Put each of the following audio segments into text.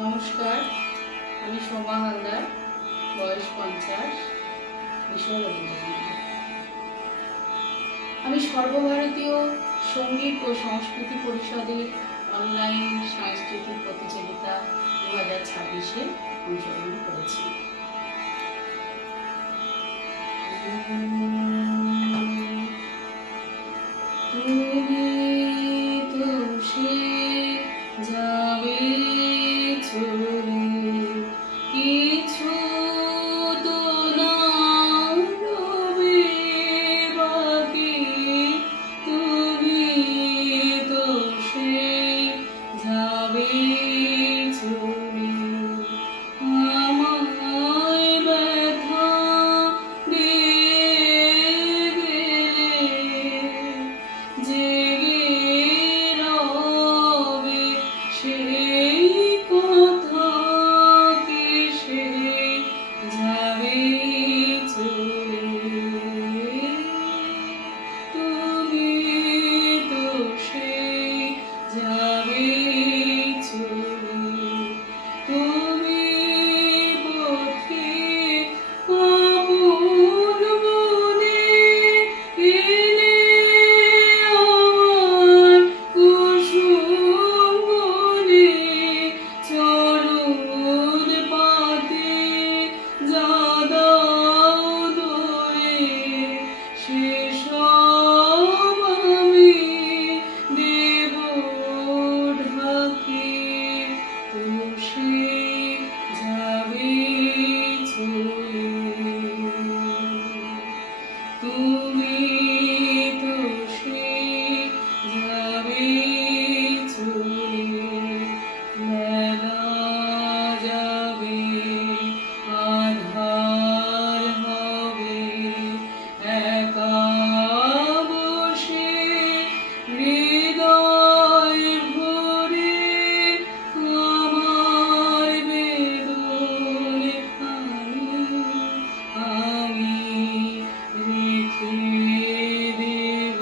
নমস্কার, আমি শোভা হালদার, বয়স 50, বিষয় রবীন্দ্রসঙ্গীত। আমি সর্বভারতীয় সঙ্গীত ও সংস্কৃতি পরিষদের অনলাইন সাংস্কৃতিক প্রতিযোগিতা 2026-এ অংশগ্রহণ করেছি। যাবে চলে কিছু তো না রবে বাকি, তুমি তো সে যাবে চলে আমায় ব্যথা দিয়ে গেলে সেই কথা কি সে যাবে চলে, তুমি তো সে যাবে চলে, তুমি পথে আপন মনে এলে আমার কুসুম বনে চরণ পাতে যা দাও দোলে সেসব আমি দেব ঢাকি, তো সে যাবে চলে, তুমি তো সে যাবে চলে, বেলা যাবে আধার হবে একা বসে হৃদয় ভরে আমার বেদন আমি রেখে দেব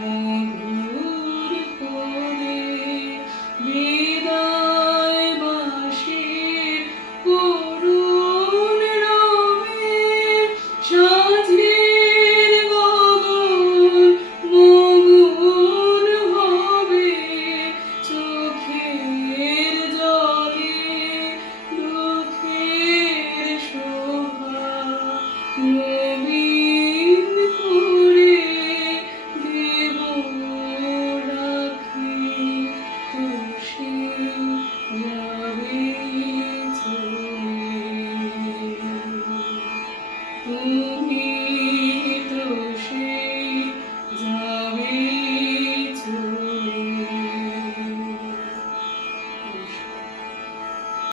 মধুর করে বিদায় বাঁশির করুণ রবে সাঁঝের গগন মগুন হবে চোখের জলে দুঃখের শোভা নবীন করে দেব রাখি, তো সে যাবে চলে।